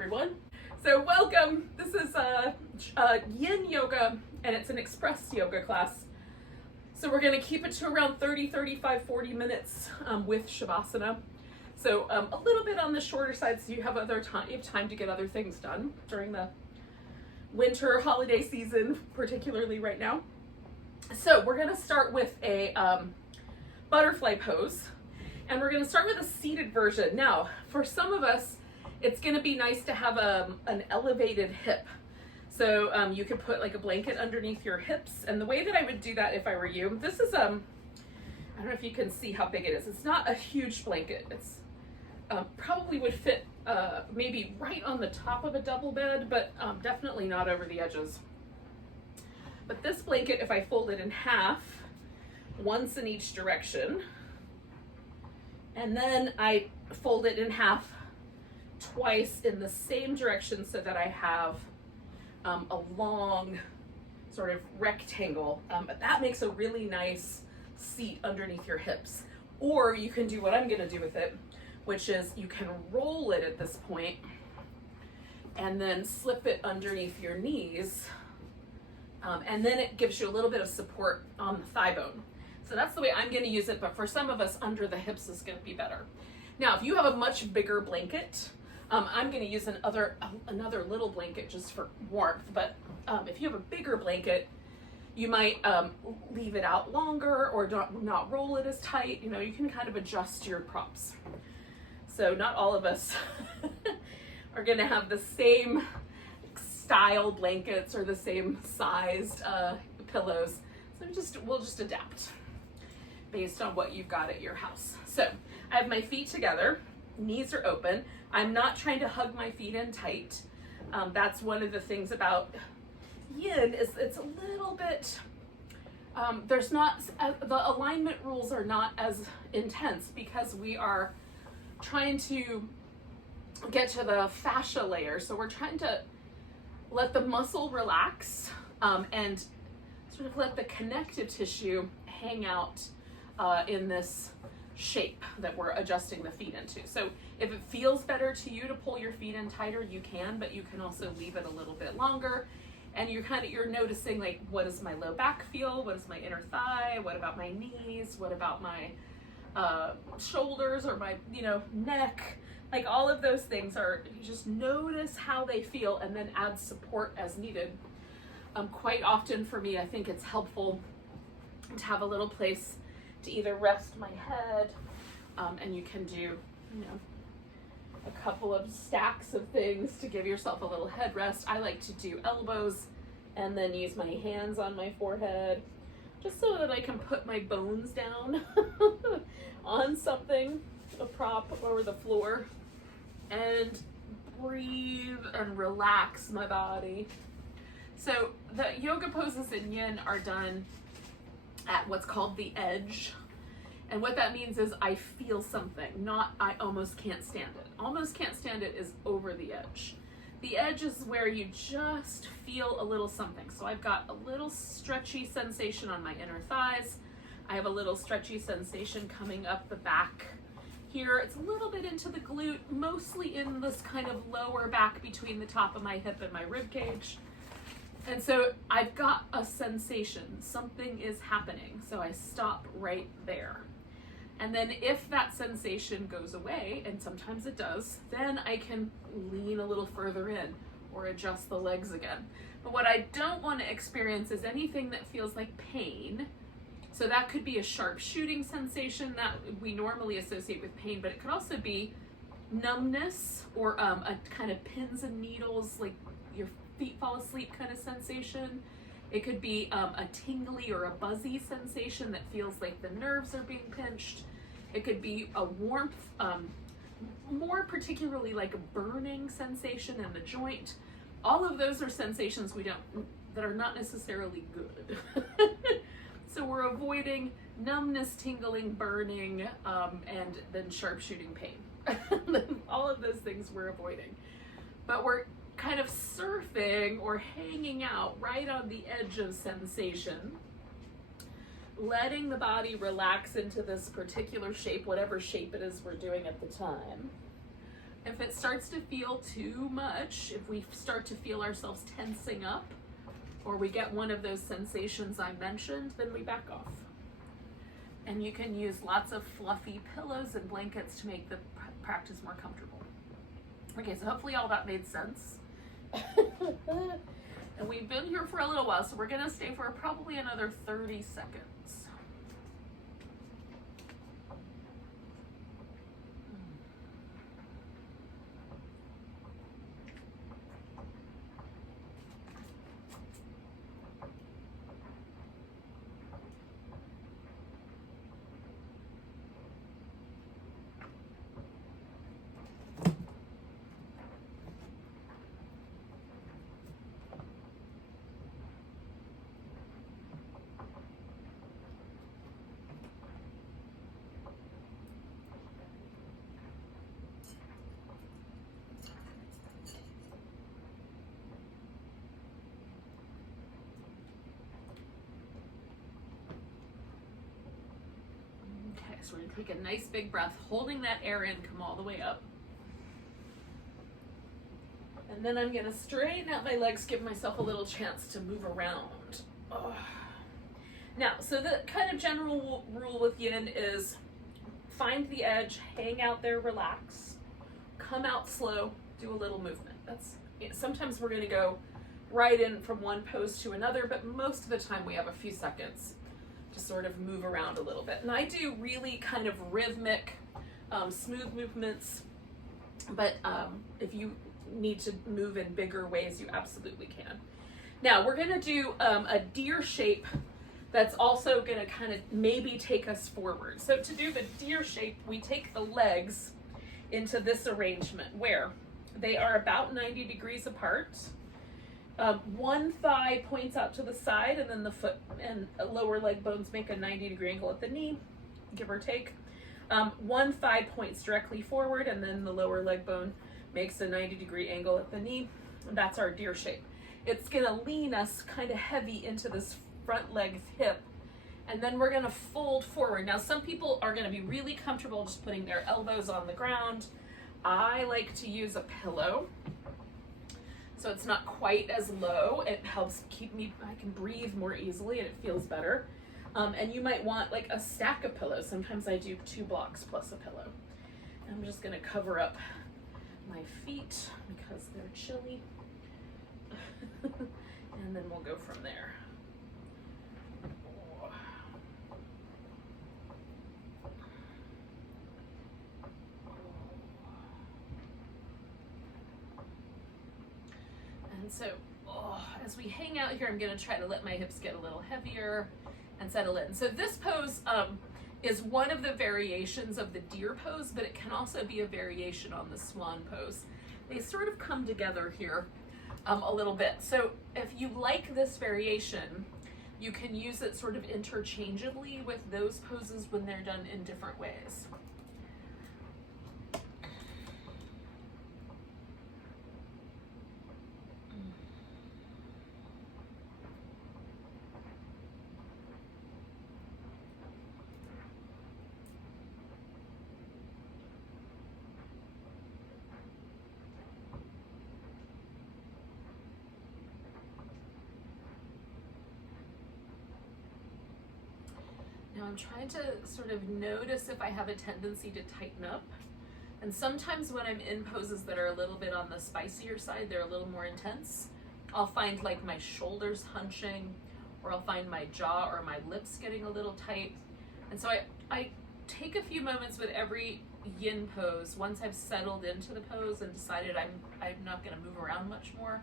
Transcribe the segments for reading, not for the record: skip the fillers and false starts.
everyone. So welcome. This is Yin Yoga, and it's an express yoga class. So we're going to keep it to around 30, 35, 40 minutes with Shavasana. So a little bit on the shorter side, so you have time to get other things done during the winter holiday season, particularly right now. So we're going to start with a butterfly pose, and we're going to start with a seated version. Now, for some of us, it's going to be nice to have an elevated hip. So you could put like a blanket underneath your hips. And the way that I would do that if I were you, this is, I don't know if you can see how big it is. It's not a huge blanket. It's probably would fit maybe right on the top of a double bed, but definitely not over the edges. But this blanket, if I fold it in half, once in each direction, and then I fold it in half twice in the same direction so that I have a long sort of rectangle. But that makes a really nice seat underneath your hips. Or you can do what I'm gonna do with it, which is you can roll it at this point and then slip it underneath your knees. And then it gives you a little bit of support on the thigh bone. So that's the way I'm gonna use it, but for some of us, under the hips is gonna be better. Now, if you have a much bigger blanket, I'm going to use another little blanket just for warmth, but if you have a bigger blanket, you might leave it out longer or not roll it as tight. You know, you can kind of adjust your props. So not all of us are going to have the same style blankets or the same sized pillows. So we'll just adapt based on what you've got at your house. So I have my feet together, knees are open. I'm not trying to hug my feet in tight. That's one of the things about Yin is it's a little bit, there's not, the alignment rules are not as intense because we are trying to get to the fascia layer. So we're trying to let the muscle relax and sort of let the connective tissue hang out in this shape that we're adjusting the feet into. So if it feels better to you to pull your feet in tighter, you can, but you can also leave it a little bit longer. And you're noticing, like, what does my low back feel? What is my inner thigh? What about my knees? What about my shoulders or my, neck? Like, all of those things you just notice how they feel and then add support as needed. Quite often for me, I think it's helpful to have a little place to either rest my head, and you can do, a couple of stacks of things to give yourself a little head rest. I like to do elbows and then use my hands on my forehead, just so that I can put my bones down on something, a prop or the floor, and breathe and relax my body. So the yoga poses in Yin are done at what's called the edge. And what that means is I feel something, not I almost can't stand it. Almost can't stand it is over the edge. The edge is where you just feel a little something. So I've got a little stretchy sensation on my inner thighs. I have a little stretchy sensation coming up the back here. It's a little bit into the glute, mostly in this kind of lower back between the top of my hip and my rib cage. And so I've got a sensation, something is happening. So I stop right there. And then if that sensation goes away, and sometimes it does, then I can lean a little further in or adjust the legs again. But what I don't want to experience is anything that feels like pain. So that could be a sharp shooting sensation that we normally associate with pain, but it could also be numbness or a kind of pins and needles, like your feet fall asleep kind of sensation. It could be a tingly or a buzzy sensation that feels like the nerves are being pinched. It could be a warmth, more particularly like a burning sensation in the joint. All of those are sensations that are not necessarily good. So we're avoiding numbness, tingling, burning, and then sharp shooting pain. All of those things we're avoiding. But we're kind of surfing or hanging out right on the edge of sensation, letting the body relax into this particular shape, whatever shape it is we're doing at the time. If it starts to feel too much, if we start to feel ourselves tensing up, or we get one of those sensations I mentioned, then we back off. And you can use lots of fluffy pillows and blankets to make the practice more comfortable. Okay, so hopefully all that made sense. And we've been here for a little while, so we're gonna stay for probably another 30 seconds. So we're gonna take a nice big breath, holding that air in, come all the way up. And then I'm gonna straighten out my legs, give myself a little chance to move around. Oh. Now, so the kind of general rule with Yin is find the edge, hang out there, relax, come out slow, do a little movement. Sometimes we're gonna go right in from one pose to another, but most of the time we have a few seconds to sort of move around a little bit. And I do really kind of rhythmic, smooth movements, but if you need to move in bigger ways, you absolutely can. Now we're gonna do a deer shape that's also gonna kind of maybe take us forward. So to do the deer shape, we take the legs into this arrangement where they are about 90 degrees apart. One thigh points out to the side, and then the foot and lower leg bones make a 90-degree angle at the knee, give or take. One thigh points directly forward, and then the lower leg bone makes a 90-degree angle at the knee. And that's our deer shape. It's gonna lean us kind of heavy into this front leg hip, and then we're gonna fold forward. Now, some people are gonna be really comfortable just putting their elbows on the ground. I like to use a pillow, so it's not quite as low. It helps keep me, I can breathe more easily and it feels better. And you might want like a stack of pillows. Sometimes I do 2 blocks plus a pillow. And I'm just gonna cover up my feet because they're chilly. And then we'll go from there. And so as we hang out here, I'm gonna try to let my hips get a little heavier and settle in. So this pose is one of the variations of the deer pose, but it can also be a variation on the swan pose. They sort of come together here a little bit. So if you like this variation, you can use it sort of interchangeably with those poses when they're done in different ways. Now I'm trying to sort of notice if I have a tendency to tighten up. And sometimes when I'm in poses that are a little bit on the spicier side, they're a little more intense, I'll find like my shoulders hunching, or I'll find my jaw or my lips getting a little tight. And so I take a few moments with every yin pose, once I've settled into the pose and decided I'm not gonna move around much more,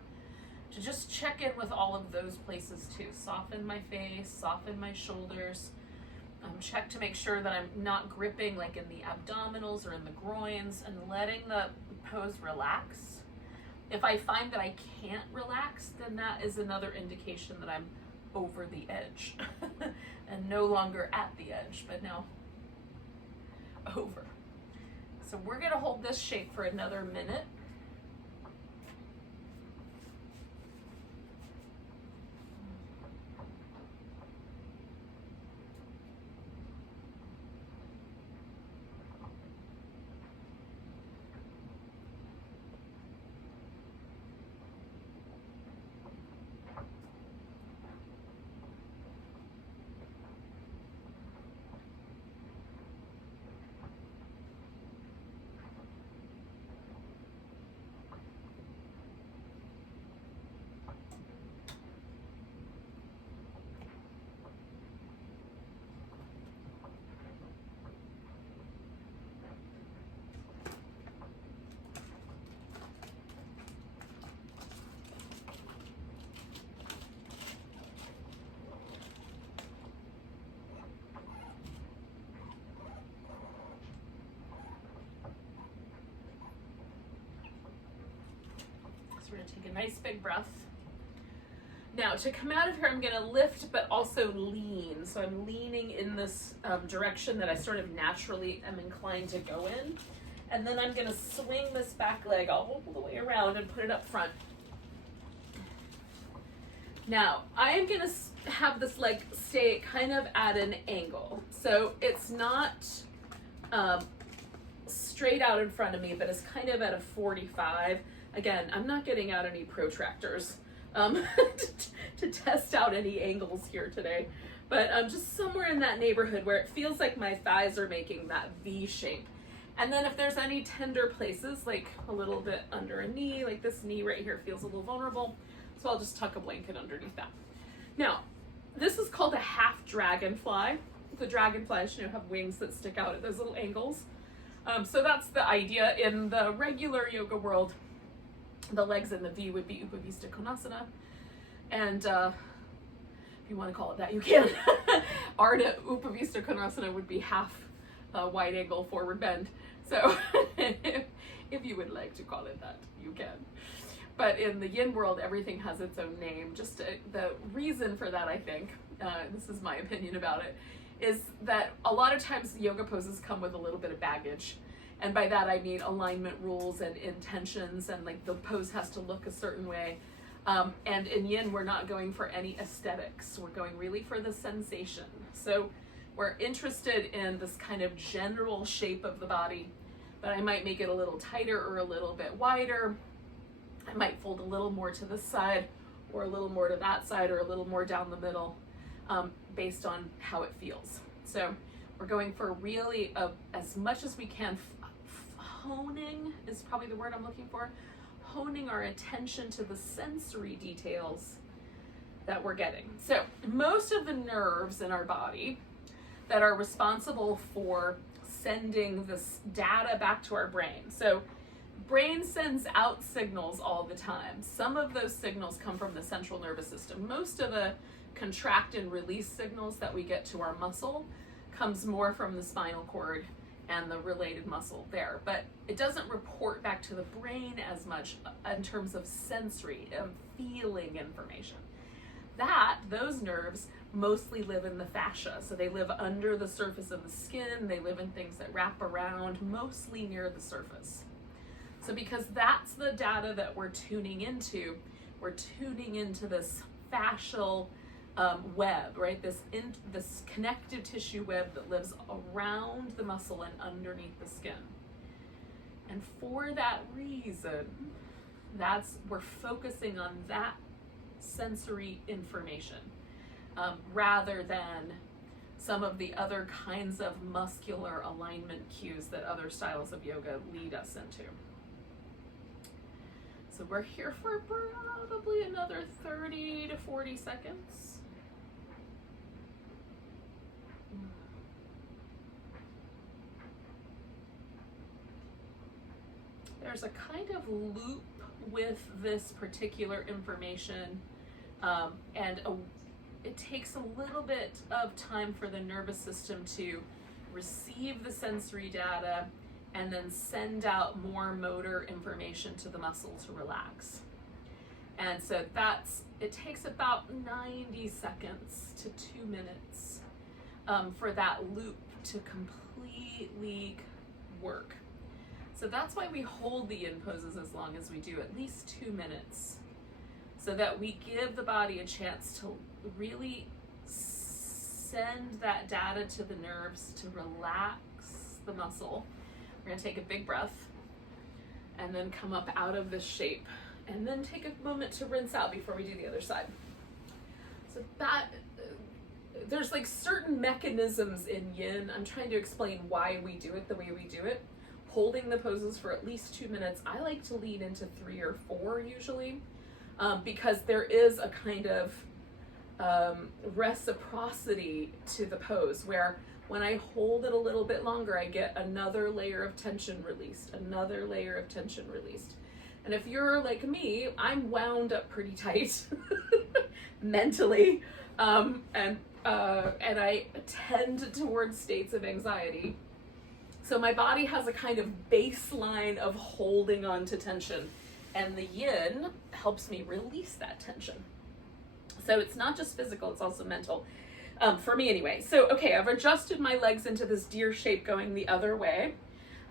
to just check in with all of those places too. Soften my face, soften my shoulders, check to make sure that I'm not gripping like in the abdominals or in the groins, and letting the pose relax. If I find that I can't relax, then that is another indication that I'm over the edge and no longer at the edge, but now over. So we're gonna hold this shape for another minute. So we're gonna take a nice big breath. Now to come out of here, I'm gonna lift, but also lean. So I'm leaning in this direction that I sort of naturally am inclined to go in. And then I'm gonna swing this back leg all the way around and put it up front. Now, I am gonna have this leg stay kind of at an angle. So it's not straight out in front of me, but it's kind of at a 45. Again, I'm not getting out any protractors to test out any angles here today, but just somewhere in that neighborhood where it feels like my thighs are making that V shape. And then if there's any tender places, like a little bit under a knee, like this knee right here feels a little vulnerable, so I'll just tuck a blanket underneath that. Now, this is called a half dragonfly. The dragonflies, you know, have wings that stick out at those little angles. So that's the idea. In the regular yoga world, the legs in the V would be Upavista Konasana. And if you want to call it that, you can. Ardha Upavista Konasana would be half wide angle forward bend. So if you would like to call it that, you can. But in the Yin world, everything has its own name. Just the reason for that, I think, this is my opinion about it, is that a lot of times yoga poses come with a little bit of baggage. And by that I mean alignment rules and intentions, and like the pose has to look a certain way. And in Yin, we're not going for any aesthetics. We're going really for the sensation. So we're interested in this kind of general shape of the body, but I might make it a little tighter or a little bit wider. I might fold a little more to this side or a little more to that side or a little more down the middle, based on how it feels. So we're going for really as much as we can, honing is probably the word I'm looking for, honing our attention to the sensory details that we're getting. So most of the nerves in our body that are responsible for sending this data back to our brain. So brain sends out signals all the time. Some of those signals come from the central nervous system. Most of the contract and release signals that we get to our muscle comes more from the spinal cord and the related muscle there, but it doesn't report back to the brain as much in terms of sensory, of feeling information. Those nerves mostly live in the fascia, so they live under the surface of the skin, they live in things that wrap around, mostly near the surface. So because that's the data that we're tuning into this fascial web, right? This connective tissue web that lives around the muscle and underneath the skin. And for that reason, we're focusing on that sensory information rather than some of the other kinds of muscular alignment cues that other styles of yoga lead us into. So we're here for probably another 30 to 40 seconds. There's a kind of loop with this particular information, and it takes a little bit of time for the nervous system to receive the sensory data and then send out more motor information to the muscle to relax. And so it takes about 90 seconds to 2 minutes for that loop to completely work. So that's why we hold the Yin poses as long as we do, at least 2 minutes, so that we give the body a chance to really send that data to the nerves to relax the muscle. We're gonna take a big breath and then come up out of this shape and then take a moment to rinse out before we do the other side. So there's like certain mechanisms in Yin. I'm trying to explain why we do it the way we do it. Holding the poses for at least 2 minutes. I like to lean into 3 or 4 usually, because there is a kind of reciprocity to the pose where when I hold it a little bit longer, I get another layer of tension released, another layer of tension released. And if you're like me, I'm wound up pretty tight mentally, and I tend towards states of anxiety. So my body has a kind of baseline of holding on to tension And the yin helps me release that tension. So it's not just physical, it's also mental. For me anyway. So, okay, I've adjusted my legs into this deer shape going the other way.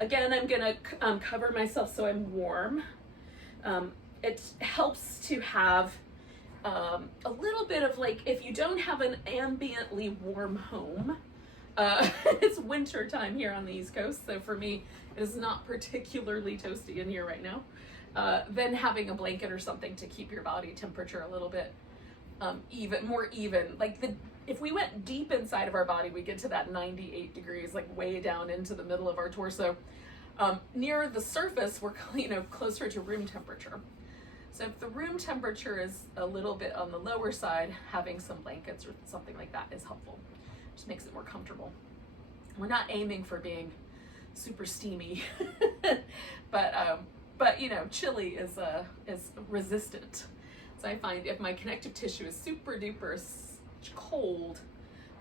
Again, I'm gonna cover myself so I'm warm. It helps to have a little bit of, like, if you don't have an ambiently warm home, it's winter time here on the East Coast, so for me, it is not particularly toasty in here right now. Then having a blanket or something to keep your body temperature a little bit more even. Like, if we went deep inside of our body, we get to that 98 degrees, like way down into the middle of our torso. Near the surface, we're, closer to room temperature. So if the room temperature is a little bit on the lower side, having some blankets or something like that is helpful. Just makes it more comfortable. We're not aiming for being super steamy, but chilly is resistant. So I find if my connective tissue is super duper cold,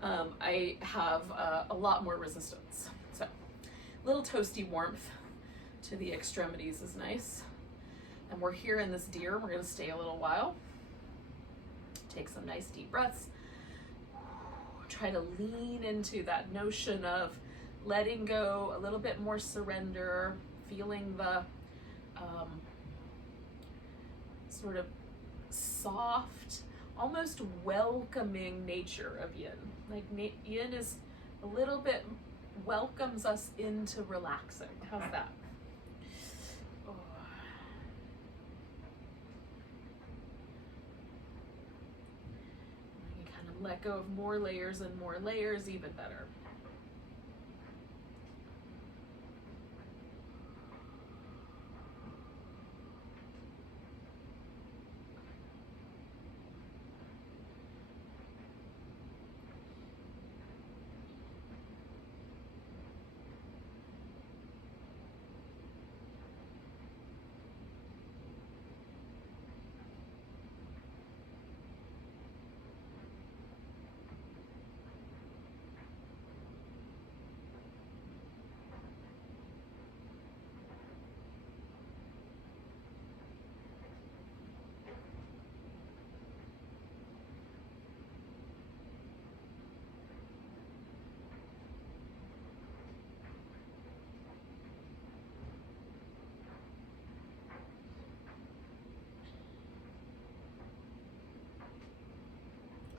I have a lot more resistance. So a little toasty warmth to the extremities is nice. And we're here in this deer. We're going to stay a little while. Take some nice deep breaths. Try to lean into that notion of letting go, a little bit more surrender, feeling the sort of soft, almost welcoming nature of yin. Like yin is a little bit welcomes us into relaxing. How's that? Oh. You kind of let go of more layers and more layers, even better.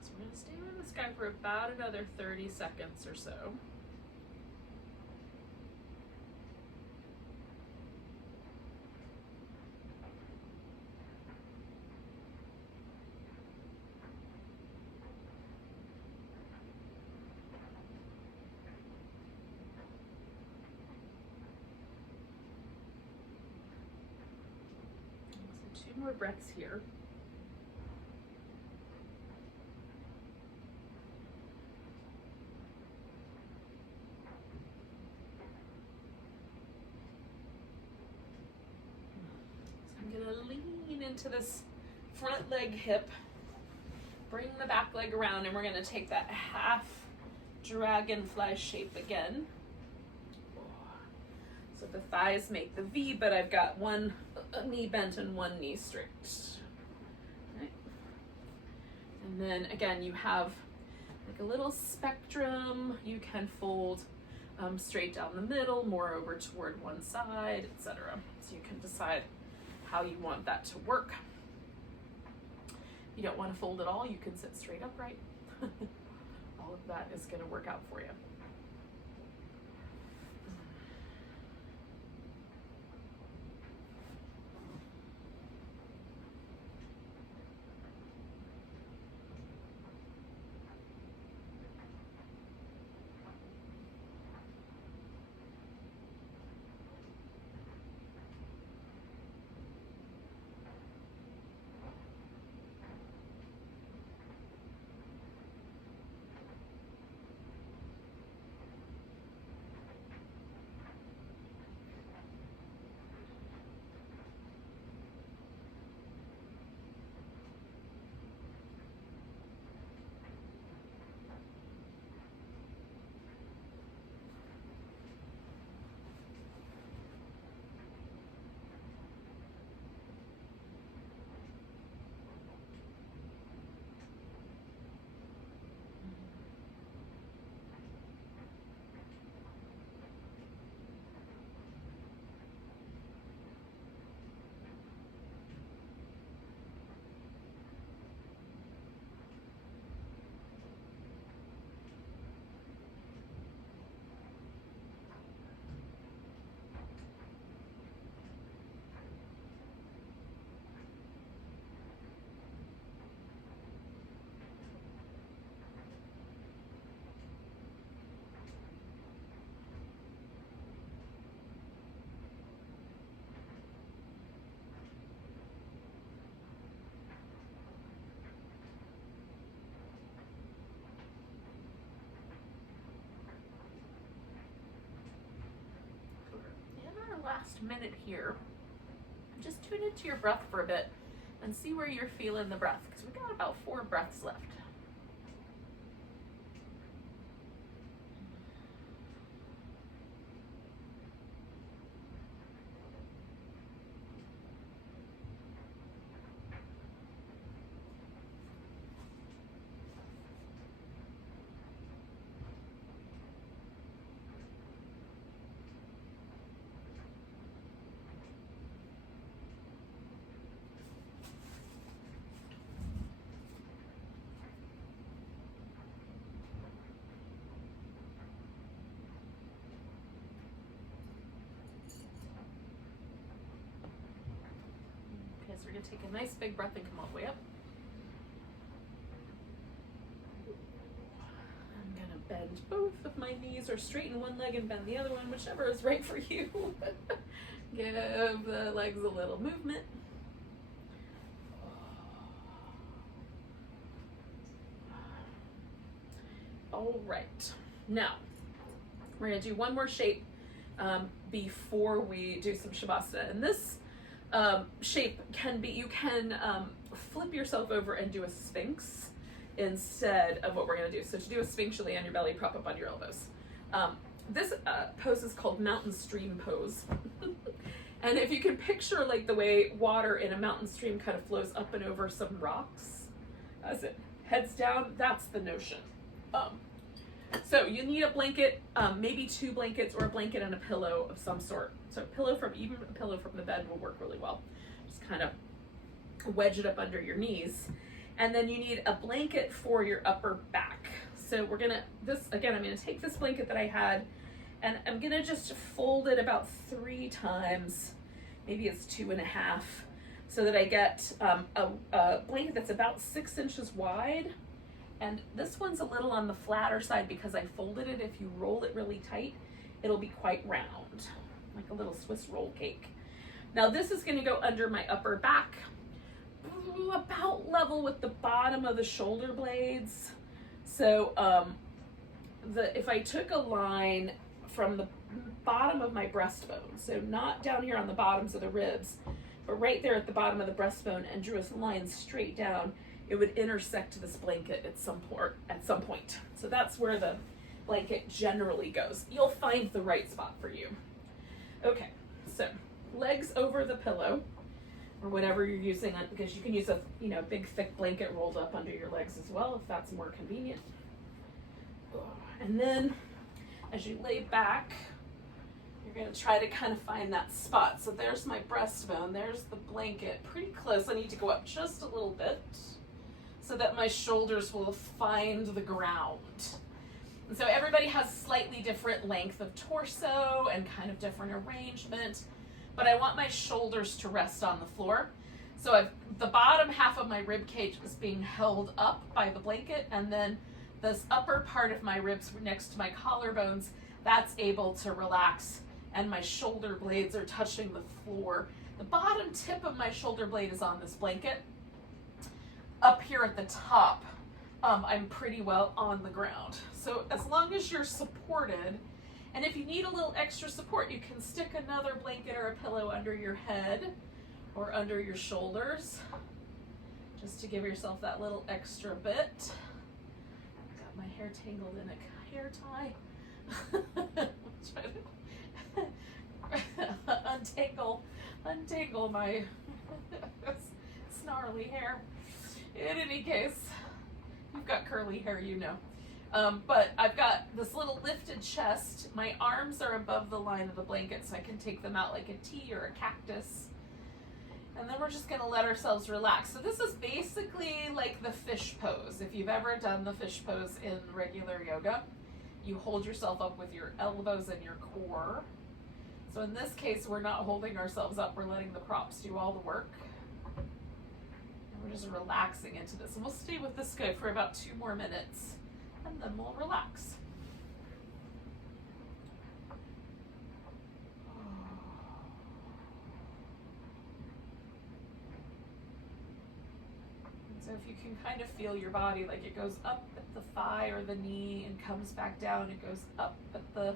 I'm going to stay on this guy for about another 30 seconds or so. So 2 more breaths here. Into this front leg hip, bring the back leg around, and we're going to take that half dragonfly shape again. So the thighs make the V, but I've got one knee bent and one knee straight. Right. And then again, you have like a little spectrum. You can fold straight down the middle, more over toward one side, etc. So you can decide how you want that to work. If you don't want to fold at all, you can sit straight upright. All of that is going to work out for you. last minute here, just tune into your breath for a bit and see where you're feeling the breath, because we've got about 4 breaths left. So we're going to take a nice big breath and come all the way up. I'm going to bend both of my knees, or straighten one leg and bend the other one, whichever is right for you. Give the legs a little movement. All right. Now, we're going to do one more shape before we do some Shavasana. And this shape can be, you can flip yourself over and do a Sphinx instead of what we're going to do. So to do a Sphinx, you lay on your belly, prop up on your elbows. This pose is called mountain stream pose. And if you can picture like the way water in a mountain stream kind of flows up and over some rocks as it heads down, that's the notion. So you need a blanket, maybe 2 blankets, or a blanket and a pillow of some sort. So even a pillow from the bed will work really well. Just kind of wedge it up under your knees. And then you need a blanket for your upper back. So I'm gonna take this blanket that I had, and I'm gonna just fold it about 3 times, maybe it's 2.5, so that I get a blanket that's about 6 inches wide. And this one's a little on the flatter side because I folded it. If you roll it really tight, it'll be quite round, like a little Swiss roll cake. Now this is gonna go under my upper back, about level with the bottom of the shoulder blades. So if I took a line from the bottom of my breastbone, so not down here on the bottoms of the ribs, but right there at the bottom of the breastbone, and drew a line straight down, it would intersect this blanket at some point. So that's where the blanket generally goes. You'll find the right spot for you. Okay, so legs over the pillow, or whatever you're using, because you can use a big thick blanket rolled up under your legs as well if that's more convenient. And then as you lay back, you're going to try to kind of find that spot. So there's my breastbone, there's the blanket, pretty close. I need to go up just a little bit so that my shoulders will find the ground. And so everybody has slightly different length of torso and kind of different arrangement, but I want my shoulders to rest on the floor. So the bottom half of my rib cage is being held up by the blanket, and then this upper part of my ribs next to my collarbones, that's able to relax, and my shoulder blades are touching the floor. The bottom tip of my shoulder blade is on this blanket. Up here at the top, I'm pretty well on the ground. So as long as you're supported, and if you need a little extra support, you can stick another blanket or a pillow under your head or under your shoulders, just to give yourself that little extra bit. Got my hair tangled in a hair tie. Untangle my snarly hair. In any case, you've got curly hair, but I've got this little lifted chest. My arms are above the line of the blanket, so I can take them out like a T or a cactus. And then we're just gonna let ourselves relax. So this is basically like the fish pose. If you've ever done the fish pose in regular yoga, you hold yourself up with your elbows and your core. So in this case, we're not holding ourselves up, we're letting the props do all the work. And we're just relaxing into this. And we'll stay with this guy for about 2 more minutes, and then we'll relax. So if you can kind of feel your body, like it goes up at the thigh or the knee and comes back down, it goes up at the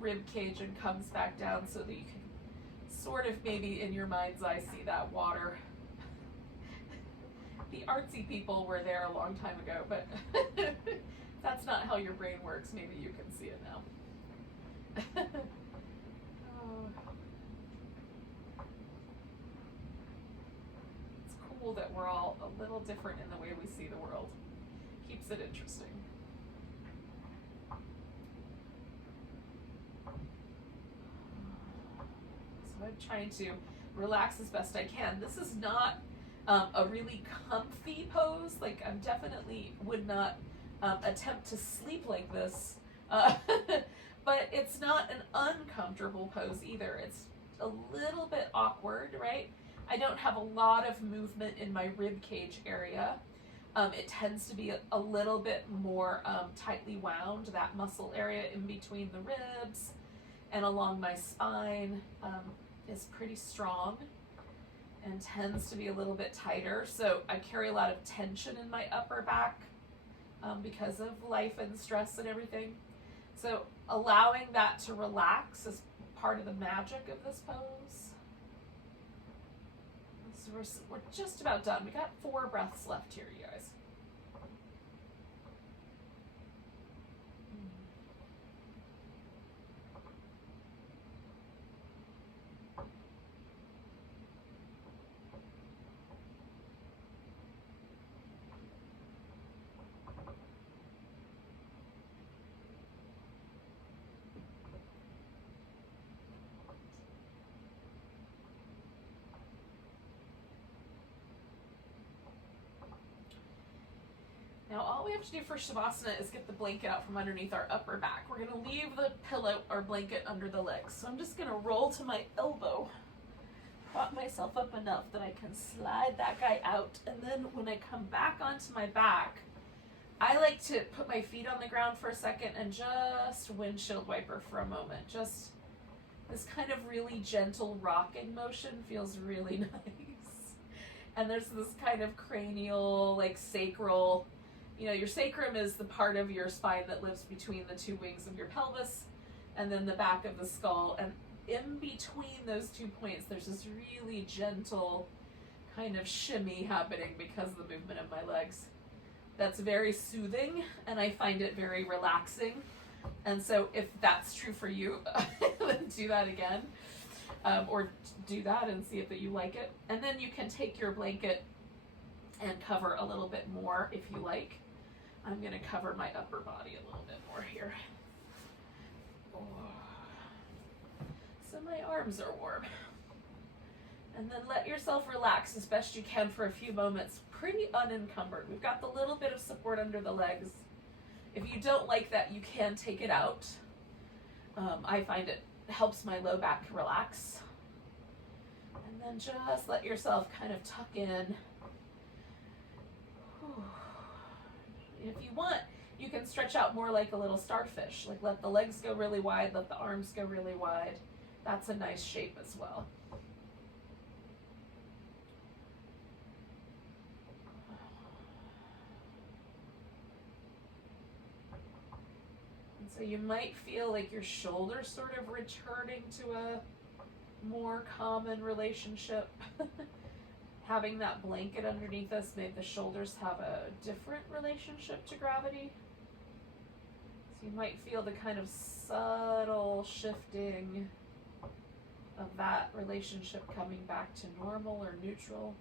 rib cage and comes back down, so that you can sort of maybe in your mind's eye see that water. The artsy people were there a long time ago, but that's not how your brain works. Maybe you can see it now. Oh. It's cool that we're all a little different in the way we see the world. Keeps it interesting. So I'm trying to relax as best I can. This is not a really comfy pose. Like, I definitely would not attempt to sleep like this, but it's not an uncomfortable pose either. It's a little bit awkward, right? I don't have a lot of movement in my rib cage area. It tends to be a little bit more tightly wound. That muscle area in between the ribs and along my spine is pretty strong and tends to be a little bit tighter. So I carry a lot of tension in my upper back because of life and stress and everything. So allowing that to relax is part of the magic of this pose. So we're just about done. We got 4 breaths left here, you guys. Now all we have to do for Shavasana is get the blanket out from underneath our upper back. We're gonna leave the pillow or blanket under the legs. So I'm just gonna roll to my elbow, prop myself up enough that I can slide that guy out. And then when I come back onto my back, I like to put my feet on the ground for a second and just windshield wiper for a moment. Just this kind of really gentle rocking motion feels really nice. And there's this kind of cranial, like sacral, you know, your sacrum is the part of your spine that lives between the 2 wings of your pelvis and then the back of the skull. And in between those 2 points, there's this really gentle kind of shimmy happening because of the movement of my legs. That's very soothing, and I find it very relaxing. And so if that's true for you, then do that again. Or do that and see if you like it. And then you can take your blanket and cover a little bit more if you like. I'm going to cover my upper body a little bit more here. Oh. So my arms are warm. And then let yourself relax as best you can for a few moments, pretty unencumbered. We've got the little bit of support under the legs. If you don't like that, you can take it out. I find it helps my low back relax. And then just let yourself kind of tuck in. If you want, you can stretch out more like a little starfish. Like let the legs go really wide, let the arms go really wide. That's a nice shape as well. And so you might feel like your shoulders sort of returning to a more common relationship. Having that blanket underneath us made the shoulders have a different relationship to gravity. So you might feel the kind of subtle shifting of that relationship coming back to normal or neutral.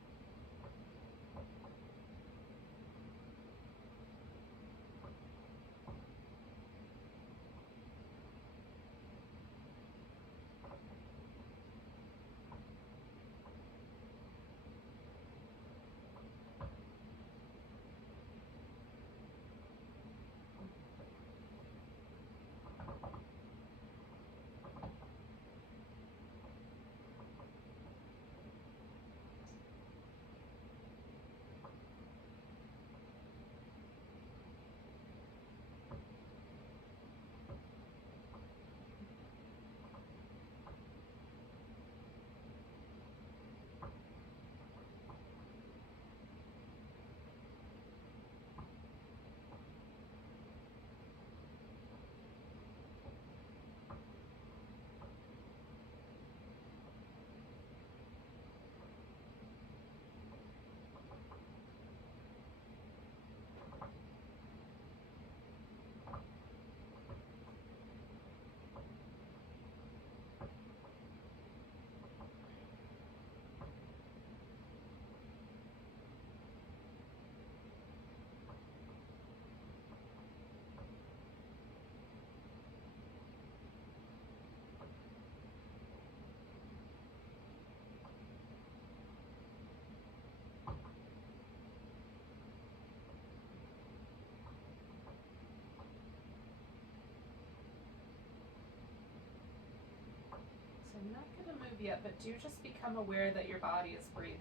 I'm not going to move yet, but do just become aware that your body is breathing.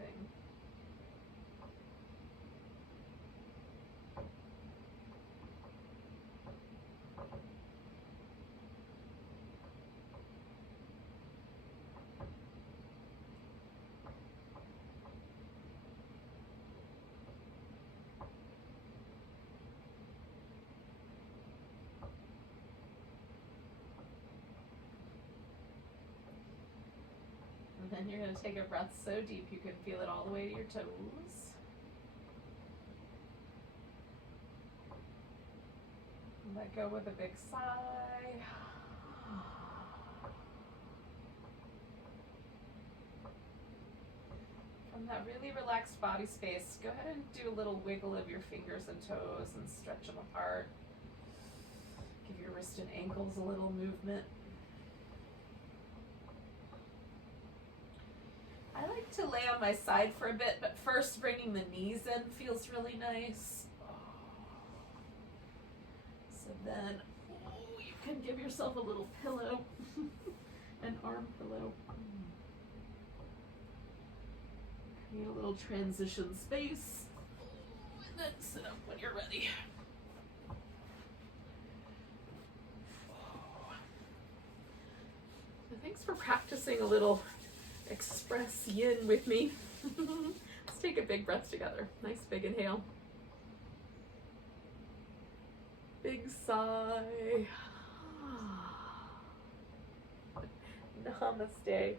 And then you're going to take a breath so deep you can feel it all the way to your toes. Let go with a big sigh. From that really relaxed body space, go ahead and do a little wiggle of your fingers and toes and stretch them apart. Give your wrist and ankles a little movement. I like to lay on my side for a bit, but first bringing the knees in feels really nice. So then you can give yourself a little pillow, an arm pillow. Need a little transition space, and then sit up when you're ready. So thanks for practicing a little express yin with me. Let's take a big breath together. Nice big inhale. Big sigh. Namaste.